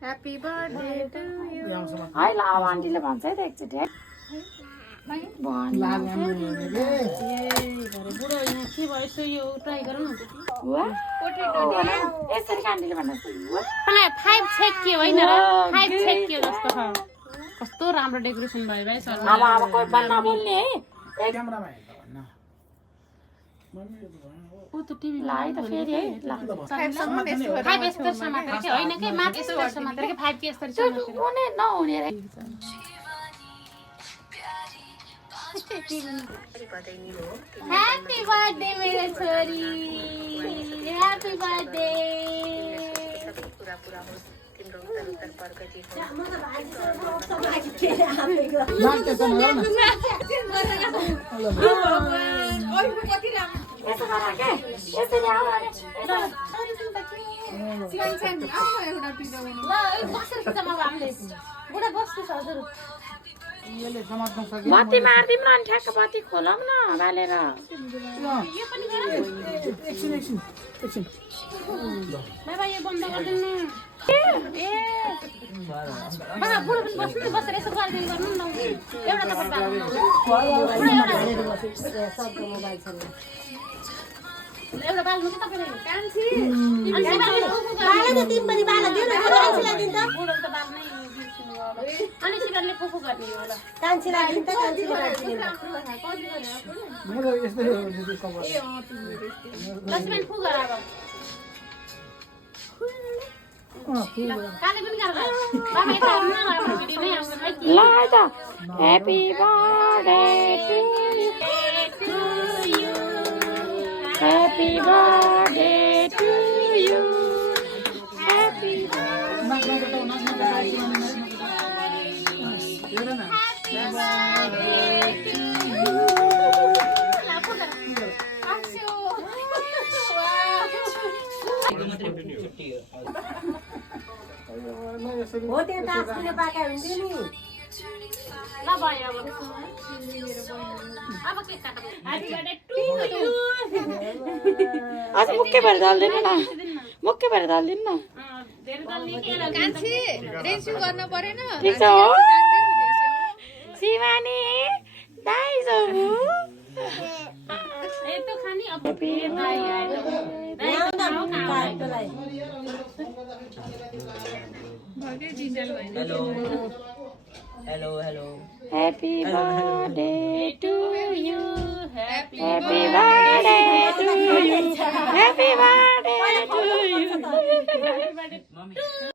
Happy birthday to you. है ल अब आन्टीले भन्छ है त एकचोटि है बुढो यहाँ के भयो यसो यो ट्राई गरौँ न यसरी आन्टीले भन्नु फाइभ छेकियो होइन र फाइभ छेकियो जस्तो छ कस्तो राम्रो डेकोरेसन भयो भाइ सर अब कोही बाल नबोल्ने है ऊ त टिभी ल है त फेरि है ल फाइभ यस्तो समातेर के होइन के माथि यस्तो समातेर के फाइभ के यस्तो समातेर कुनै नहुने रे ह्यापी बर्थडे मेरो छोरी ह्यापी बर्थडे पूरा पूरा हो तिम्रो उत्तर उत्तर प्रगति यसो गर के यसरी आऊ बत्ती मारिदिउँ न अनि ठ्याक्क बत्ती खोलौँ न बालेर बाबा यो बन्द गरिदिनु ए बाबा बुढो पनि बस्नु नि बसेर यसो गरिदिनु गर्नु न एउटा त एउटा बाल्नु कि तपाईँले कान्छी बुढो त बाल्नै अनि सिकाले फुफु गर्ने होला कान्छीलाई दिन्छ कान्छीलाई लक्ष्मण फु गर अब काले पनि गर बाबा यता आउनु न हाम्रो भिडियो नै आउँछ है ल है त happy birthday to you happy birthday to you happy हो त्यो टास्कले पाका हुन्थ्यो नि ल भयो अब के काट्नु ह्यापी बर्थडे टु यु आज मुक्के भएर हाल्दैन न मुक्के भएर हाल्दिन न धेरै दल्ने के कान्छी रेन्सु गर्न परेन ठिक छ हो शिवानी दाइ जाऊ ए त्यो खानी अब दाइ आयो hello hello hello Happy birthday to you. Happy birthday to you. Happy birthday to you. birthday.